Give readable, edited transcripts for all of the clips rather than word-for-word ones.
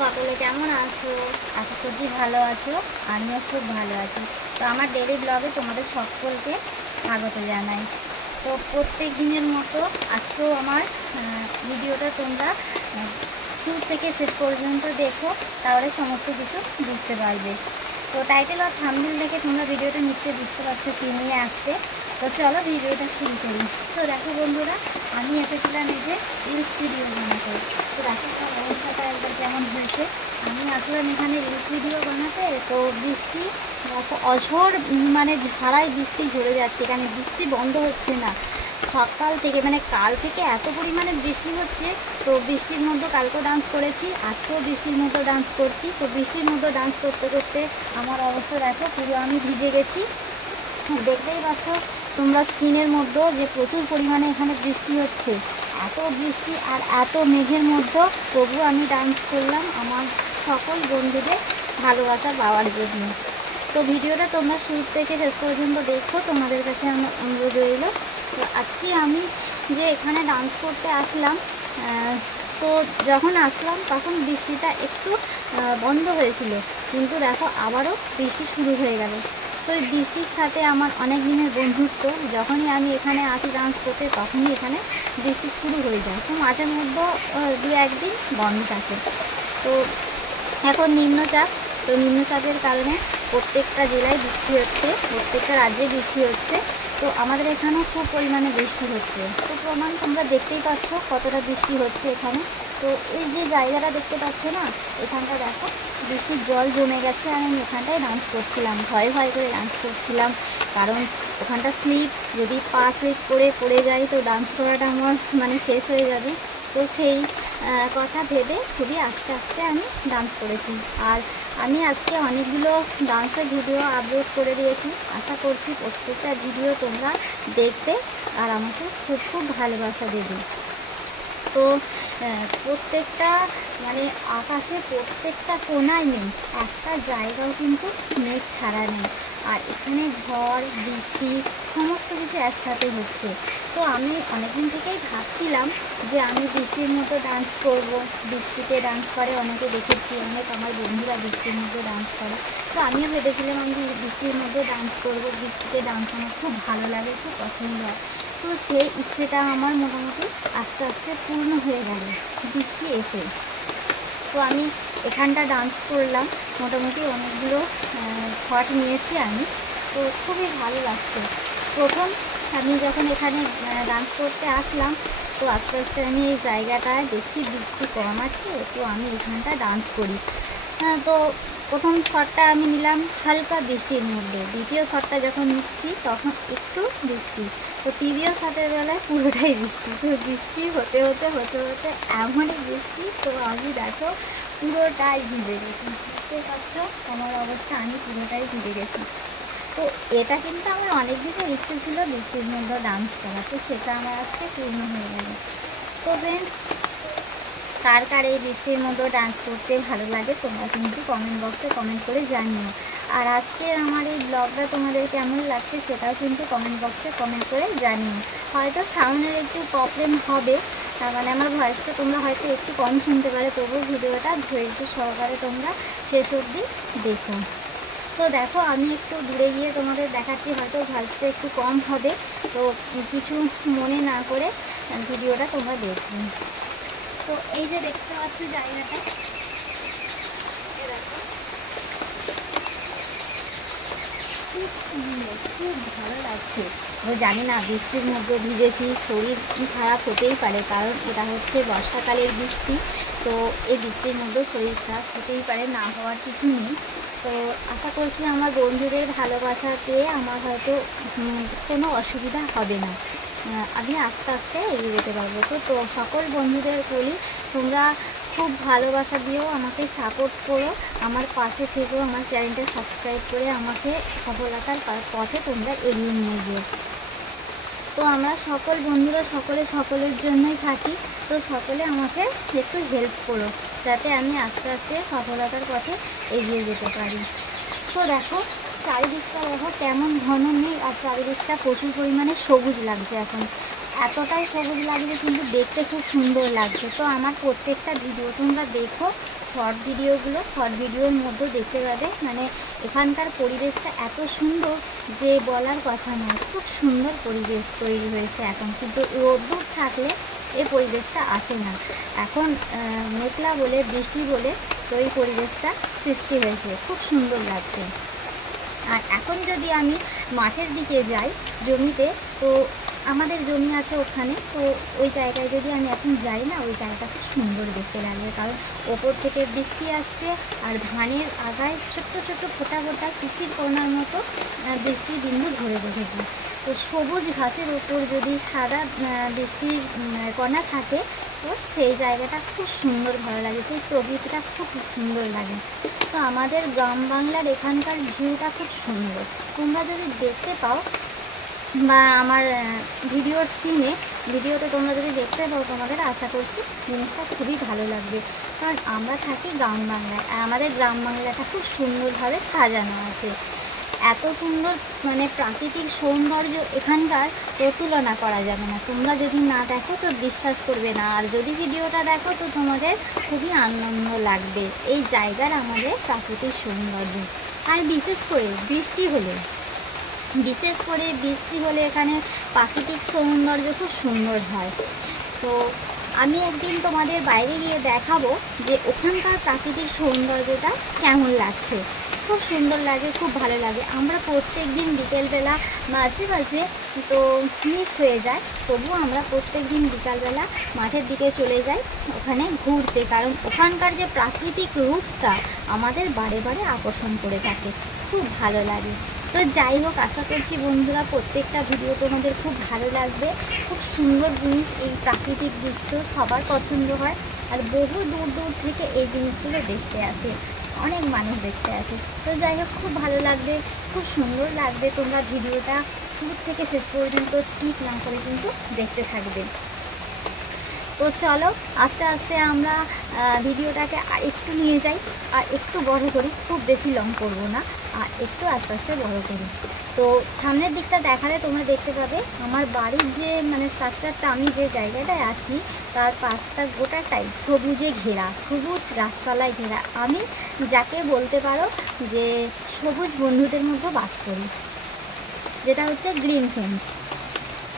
সকলে কেমন আছো? আশা করছি ভালো আছো। আমিও খুব ভালো আছি। তো আমার ডেইলি ব্লগে তোমাদের সকলকে স্বাগত জানাই। তো প্রত্যেক দিনের মতো আজকেও আমার ভিডিওটা তোমরা শুরু থেকে শেষ পর্যন্ত দেখো, তাহলে সমস্ত কিছু বুঝতে পারবে। তো টাইটেল আর থাম্বনেল দেখে তোমরা ভিডিওটা নিশ্চয়ই বুঝতে পারছো কী নিয়ে আসছে। তো চলো ভিডিওটা শুরু করি। তো দেখো বন্ধুরা, আমি এসেছিলাম এই যে রিলস ভিডিও বানাতে। তো দেখো তার অবস্থাটা একবার কেমন হয়েছে। আমি আসলাম এখানে রিলস ভিডিও বানাতে, তো বৃষ্টি দেখো অঝড় মানে ঝাড়াই বৃষ্টি ঝরে যাচ্ছে, এখানে বৃষ্টি বন্ধ হচ্ছে না সকাল থেকে, মানে কাল থেকে এত পরিমাণে বৃষ্টি হচ্ছে। তো বৃষ্টির মধ্যে কালকেও ডান্স করেছি, আজকেও বৃষ্টির মধ্যে ডান্স করছি। তো বৃষ্টির মধ্যে ডান্স করতে করতে আমার অবস্থা দেখো, পুরো আমি ভিজে গেছি। দেখতেই পাচ্ছ তোমরা স্ক্রিনের মধ্যেও যে প্রচুর পরিমাণে এখানে বৃষ্টি হচ্ছে। এত বৃষ্টি আর এত মেঘের মধ্যেও তবুও আমি ডান্স করলাম আমার সকল বন্ধুদের ভালোবাসা পাওয়ার জন্য। তো ভিডিওটা তোমরা শুরু থেকে শেষ পর্যন্ত দেখো, তোমাদের কাছে আমার অনুরোধ রইল। তো আজকে আমি যে এখানে ডান্স করতে আসলাম, তো যখন আসলাম তখন বৃষ্টিটা একটু বন্ধ হয়েছিল, কিন্তু দেখো আবারও বৃষ্টি শুরু হয়ে গেল। তো এই বৃষ্টির সাথে আমার অনেক দিনের বন্ধুত্ব, যখনই আমি এখানে আসি ডান্স করতে তখনই এখানে বৃষ্টি শুরু হয়ে যায়। তো মাঝে মধ্যে দু একদিন বন্ধ থাকে। তো এখন নিম্নচাপ, তো নিম্নচাপের কারণে প্রত্যেকটা জেলায় বৃষ্টি হচ্ছে, প্রত্যেকটা রাজ্যে বৃষ্টি হচ্ছে। তো আমাদের এখানেও খুব পরিমাণে বৃষ্টি হচ্ছে। তো প্রমাণ তোমরা দেখতেই পাচ্ছ কতটা বৃষ্টি হচ্ছে এখানে। তো এই যে জায়গাটা দেখতে পাচ্ছ না, এখানটা দেখো বৃষ্টির জল জমে গেছে, আর আমি এখানটায় ডান্স করছিলাম, ভয়ে ভয়ে করে ডান্স করছিলাম, কারণ ওখানটা স্লিপ, যদি পা স্লিপ করে পড়ে যাই তো ডান্স করাটা আমার মানে শেষ হয়ে যাবে। তো সেই কথা ভেবে খুবই আস্তে আস্তে আমি ডান্স করেছি। আর আমি আজকে অনেকগুলো ডান্সের ভিডিও আপলোড করে দিয়েছি, আশা করছি প্রত্যেকটা ভিডিও তোমরা দেখবে আর আমাকে খুব খুব ভালোবাসা দেবে। তো প্রত্যেকটা মানে আকাশে প্রত্যেকটা কোণায় নেই একটা জায়গাও কিন্তু মেঘ ছাড়া নেই, আর এখানে ঝড় বৃষ্টি সমস্ত কিছু একসাথে হচ্ছে। তো আমি অনেকদিন থেকেই ভাবছিলাম যে আমি বৃষ্টির মতো ডান্স করব। বৃষ্টিতে ডান্স করে অনেকে দেখেছি, অনেক আমার বন্ধুরা বৃষ্টির মধ্যে ডান্স করে। তো আমিও ভেবেছিলাম আমি বৃষ্টির মধ্যে ডান্স করব। বৃষ্টিতে ডান্স আমার খুব ভালো লাগে, খুব পছন্দ হয়। তো সেই ইচ্ছেটা আমার মোটামুটি আস্তে আস্তে পূর্ণ হয়ে গেল বৃষ্টি এসে। তো আমি এখানটা ডান্স করলাম, মোটামুটি অনেকগুলো শট নিয়েছি আমি। তো খুবই ভালো লাগছে। প্রথম আমি যখন এখানে ডান্স করতে আসলাম, তো আস্তে আস্তে আমি এই জায়গাটায় দেখছি বৃষ্টি কম আছে, তো আমি এখানটা ডান্স করি। তো প্রথম শটটা আমি নিলাম হালকা বৃষ্টির মধ্যে, দ্বিতীয় শটটা যখন নিচ্ছি তখন একটু বৃষ্টি, তো তৃতীয় শটের বেলায় পুরোটাই বৃষ্টি। তো বৃষ্টি হতে হতে হতে হতে এমনই বৃষ্টি, তো আমি দেখো পুরোটাই ভিজে গেছি। বুঝতে পারছো আমার অবস্থা, আমি পুরোটাই ভিজে গেছি। তো এটা কিন্তু আমার অনেক দিনের ইচ্ছে ছিল বৃষ্টির মধ্যে ডান্স করা, তো সেটা আমার আজকে পূর্ণ হয়ে গেল। তো ফ্রেন্ডস, কার কার এই বৃষ্টির মধ্যে ডান্স করতে ভালো লাগে তোমরা কিন্তু কমেন্ট বক্সে কমেন্ট করে জানিও। আর আজকে আমার এই ব্লগটা তোমাদের কেমন লাগছে সেটাও কিন্তু কমেন্ট বক্সে কমেন্ট করে জানিও। হয়তো সাউন্ডের একটু প্রবলেম হবে, তার মানে আমার ভয়েসটা তোমরা হয়তো একটু কম শুনতে পারে, তবুও ভিডিওটা ধৈর্য সহকারে তোমরা শেষ অবধি দেখো। তো দেখো আমি একটু দূরে গিয়ে তোমাদের দেখাচ্ছি, হয়তো ভয়েসটা একটু কম হবে, তো কিছু মনে না করে ভিডিওটা তোমরা দেখবে। তো এই যে দেখতে পাচ্ছ জায়গাটা, দেখো খুব সুন্দর, খুব ভালো লাগছে। তো জানি না বৃষ্টির মধ্যে ভিজেছি, শরীর খারাপ হতেই পারে, কারণ এটা হচ্ছে বর্ষাকালের বৃষ্টি। তো এই বৃষ্টির মধ্যে শরীর খারাপ হতেই পারে, না হওয়ার কিছু নেই। তো আশা করছি আমার বন্ধুদের ভালোবাসা পেয়ে আমার হয়তো কোনো অসুবিধা হবে না, আমি আস্তে আস্তে এগিয়ে যেতে পারবো। তো সকল বন্ধুদের বলি তোমরা খুব ভালোবাসা দিও, আমাকে সাপোর্ট করো, আমার পাশে থেকেও, আমার চ্যানেলটা সাবস্ক্রাইব করে আমাকে সফলতার পথে তোমরা এগিয়ে নিয়ে যেও। তো আমরা সকল বন্ধুরা সকলের জন্যই থাকি, তো সকলে আমাকে একটু হেল্প করো যাতে আমি আস্তে আস্তে সফলতার পথে এগিয়ে যেতে পারি। তো দেখো চারিদিকটা দেখো কেমন ঘন মেঘ, আর চারিদিকটা প্রচুর পরিমাণে সবুজ লাগছে এখন, এতটাই সবুজ লাগছে কিন্তু দেখতে খুব সুন্দর লাগছে। তো আমার প্রত্যেকটা ভিডিও তোমরা দেখো, শর্ট ভিডিওর মধ্যে দেখতে পাবে। মানে এখানকার পরিবেশটা এত সুন্দর যে বলার কথা নয়, খুব সুন্দর পরিবেশ তৈরি হয়েছে এখন। কিন্তু রোদ্দুর থাকলে এই পরিবেশটা আসে না। এখন মেঘলা বলে, বৃষ্টি বলে তো এই পরিবেশটা সৃষ্টি হয়েছে, খুব সুন্দর লাগছে। আর এখন যদি আমি মাঠের দিকে যাই জমিতে, তো আমাদের জমি আছে ওখানে, তো ওই জায়গায় যদি আমি এখন যাই না, ওই জায়গাটা খুব সুন্দর দেখতে লাগবে। কারণ ওপর থেকে বৃষ্টি আসছে আর ধানের আগায় ছোট্ট ছোট্ট ফোঁটা ফোঁটা শিশির কণার মতো বৃষ্টির বিন্দু ধরে রেখেছি। তো সবুজ ঘাসের ওপর যদি সাদা বৃষ্টির কণা থাকে, তো সেই জায়গাটা খুব সুন্দর ভালো লাগে, সেই প্রকৃতিটা খুব সুন্দর লাগে। তো আমাদের গ্রাম বাংলার এখানকার ভিউটা খুব সুন্দর। তোমরা যদি দেখতে পাও বা আমার ভিডিওতে তোমরা যদি দেখতে পাও, তোমাদের আশা করছি জিনিসটা খুবই ভালো লাগবে। কারণ আমরা থাকি গ্রাম বাংলায়, আর আমাদের গ্রাম বাংলাটা খুব সুন্দরভাবে সাজানো আছে। এত সুন্দর মানে প্রাকৃতিক সৌন্দর্য এখানকার তুলনা করা যাবে না। তোমরা যদি না দেখো তো বিশ্বাস করবে না, আর যদি ভিডিওটা দেখো তো তোমাদের খুবই আনন্দ লাগবে এই জায়গার আমাদের প্রাকৃতিক সৌন্দর্য। আর বিশেষ করে বৃষ্টি হলে এখানে প্রাকৃতিক সৌন্দর্য খুব সুন্দর হয়। তো আমি একদিন তোমাদের বাইরে গিয়ে দেখাবো যে ওখানকার প্রাকৃতিক সৌন্দর্যটা কেমন লাগছে। খুব সুন্দর লাগে, খুব ভালো লাগে। আমরা প্রত্যেক দিন বিকেলবেলা মাঝে মাঝে তো মিস হয়ে যায়, তবুও আমরা প্রত্যেক দিন বিকালবেলা মাঠের দিকে চলে যাই ওখানে ঘুরতে। কারণ ওখানকার যে প্রাকৃতিক রূপটা আমাদের বারে বারে আকর্ষণ করে থাকে, খুব ভালো লাগে। তো যাই হোক, আশা করছি বন্ধুরা প্রত্যেকটা ভিডিও তোমাদের খুব ভালো লাগবে। খুব সুন্দর জিনিস, এই প্রাকৃতিক দৃশ্য সবার পছন্দ হয়। আর বহু দূর দূর থেকে এই জিনিসগুলো দেখতে আসে, অনেক মানুষ দেখতে আসে। তো যাই হোক, খুব ভালো লাগবে, খুব সুন্দর লাগবে। তোমরা ভিডিওটা শুরু থেকে শেষ পর্যন্ত স্কিপ না করে কিন্তু দেখতে থাকবে। তো চলো আস্তে আস্তে আমরা ভিডিওটাকে একটু নিয়ে যাই আর একটু বড় করি, খুব বেশি লং করবো না, আর একটু আস্তে আস্তে বড় করি। তো সামনের দিকটা দেখালে তোমরা দেখতে পাবে আমার বাড়ির যে মানে স্ট্রাকচারটা, আমি যে জায়গাটায় আছি তার পাশটা গোটাটাই সবুজে ঘেরা, সবুজ গাছপালায় ঘেরা। আমি যাকে বলতে পারো যে সবুজ বন্ধুদের মধ্যে বাস করি, যেটা হচ্ছে গ্রিন ফ্রেন্ডস।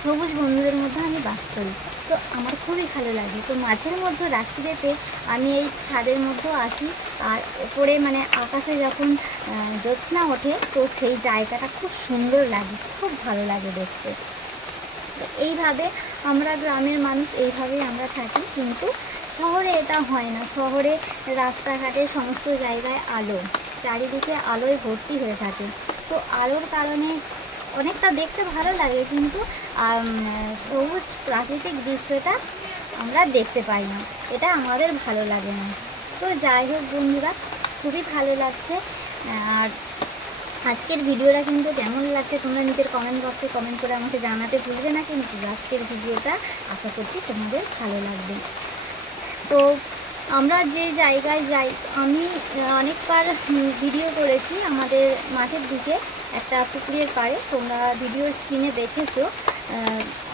সবুজ বন্ধুদের মধ্যে আমি বাস করি, তো আমার খুবই ভালো লাগে। তো মাঝের মধ্যে রাত্রিতে আমি এই ছাদের মধ্যেও আসি, আর ওপরে মানে আকাশে যখন জ্যোৎস্না ওঠে, তো সেই জায়গাটা খুব সুন্দর লাগে, খুব ভালো লাগে দেখতে। এইভাবে আমরা গ্রামের মানুষ, এইভাবেই আমরা থাকি। কিন্তু শহরে এটা হয় না। শহরে রাস্তাঘাটে সমস্ত জায়গায় আলো, চারিদিকে আলোয় ভর্তি হয়ে থাকে। তো আলোর কারণে অনেকটা দেখতে ভালো লাগে, কিন্তু সবুজ প্রাকৃতিক দৃশ্যটা আমরা দেখতে পাই না, এটা আমাদের ভালো লাগে না। তো যাই হোক বন্ধুরা, খুবই ভালো লাগছে। আর আজকের ভিডিওটা কিন্তু কেমন লাগছে তোমরা নিজের কমেন্ট বক্সে কমেন্ট করে আমাকে জানাতে ভুলবে না। কিন্তু আজকের ভিডিওটা আশা করছি তোমাদের ভালো লাগবে। তো আমরা যে জায়গায় যাই, আমি অনেকবার ভিডিও করেছি আমাদের মাঠের দিকে একটা পুকুরের পাড়ে, তোমরা ভিডিও স্ক্রিনে দেখেছো।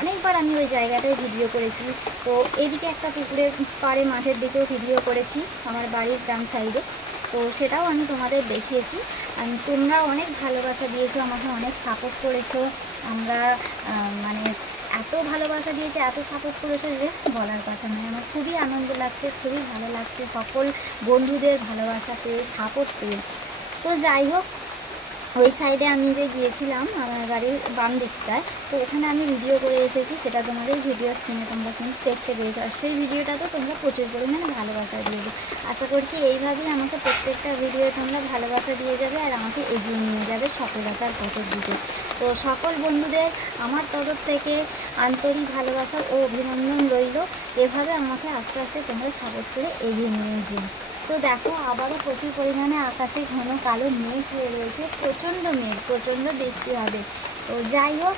অনেকবার আমি ওই জায়গাটায় ভিডিও করেছি। তো এইদিকে একটা পুকুরের পাড়ে মাঠের দিকেও ভিডিও করেছি আমার বাড়ির ডান সাইডে, তো সেটাও আমি তোমাদের দেখিয়েছি। তোমরা অনেক ভালোবাসা দিয়েছো, আমাকে অনেক সাপোর্ট করেছো। আমরা মানে এত ভালোবাসা দিয়েছে, এত সাপোর্ট করেছে যে বলার কথা নয়। আমার খুবই আনন্দ লাগছে, খুবই ভালো লাগছে সকল বন্ধুদের ভালোবাসা পেয়ে, সাপোর্ট পেয়ে। তো যাই হোক, ওই সাইডে আমি যে গিয়েছিলাম আমার বাড়ির বাম দিকটায়, তো ওখানে আমি ভিডিও করে এসেছি, সেটা তোমাদের ভিডিও স্ক্রিনে তোমরা কিন্তু দেখতে পেয়েছো। আর সেই ভিডিওটাতে তোমরা প্রচুর পরিমাণে ভালোবাসা দিয়েছো। আশা করছি এইভাবেই আমাকে প্রত্যেকটা ভিডিও তোমরা ভালোবাসা দিয়ে যাবে আর আমাকে এগিয়ে নিয়ে যাবে সফলতার পথের দিকে। তো সকল বন্ধুদের আমার তরফ থেকে আন্তরিক ভালোবাসা ও অভিনন্দন রইল। এভাবে আমাকে আস্তে আস্তে তোমরা সাপোর্ট করে এগিয়ে নিয়ে যাও। তো দেখো, আবারও প্রচুর পরিমাণে আকাশে ঘন কালো মেঘ হয়ে রয়েছে, প্রচণ্ড মেঘ, প্রচণ্ড বৃষ্টি হবে। তো যাই হোক,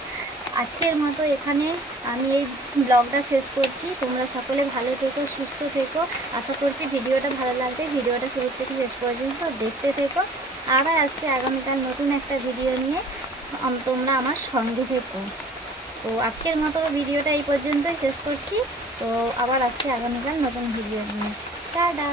আজকের মতো এখানে আমি এই ব্লগটা শেষ করছি। তোমরা সকলে ভালো থেকো, সুস্থ থেকো। আশা করছি ভিডিওটা ভালো লাগবে। ভিডিওটা শুরু থেকে শেষ পর্যন্ত দেখতে থেকো। আবার আসছে আগামীকাল নতুন একটা ভিডিও নিয়ে, তোমরা আমার সঙ্গে থেকো। তো আজকের মতো ভিডিওটা এই পর্যন্তই শেষ করছি। তো আবার আসছে আগামীকাল নতুন ভিডিও নিয়ে। টাটা।